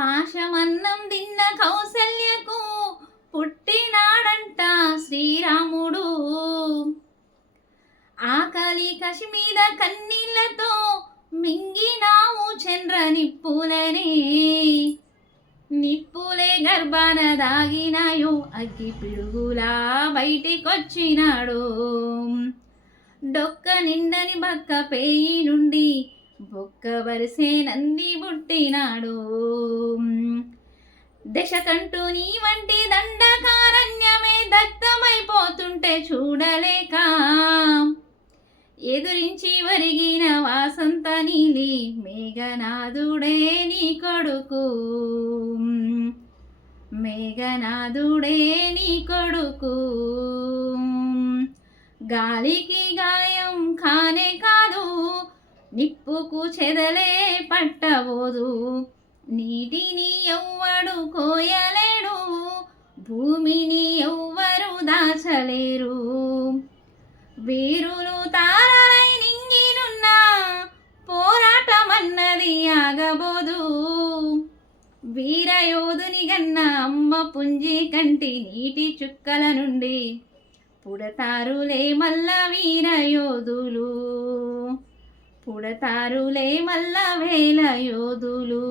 పాశమన్నం తిన్న కౌసల్యకు పుట్టినాడంట శ్రీరాముడు. ఆకలి కసి మీద కన్నీళ్లతో మింగినావు చంద్ర నిప్పులనే. నిప్పులే గర్భాన దాగినాయో అగ్గి పిడుగులా బయటికొచ్చినాడు. డొక్క నిండని బక్క పేయి నుండి బొక్క వరిసే నంది పుట్టినాడు. దశకంటూ నీ వంటి దండకారణ్యమే దగ్ధమైపోతుంటే చూడలేక ఎదురించి వరిగిన వాసంత నీలి మేఘనాథుడే నీ కొడుకు. మేఘనాథుడే నీ కొడుకు. గాలికి గాయం కానే కాదు, నిప్పుకు చెదలే పట్టబోదు. నీటిని ఎవ్వడు కోయలేడు, భూమిని ఎవ్వరు దాచలేరు. వీరులు తారలై నింగినున్న పోరాటమన్నది ఆగబోదు. వీరయోధుని గన్న అమ్మ పుంజి కంటి నీటి చుక్కల నుండి పుడతారులే మల్ల వీరయోధులు. పుడతారులే మల్ల వేల యోధులు.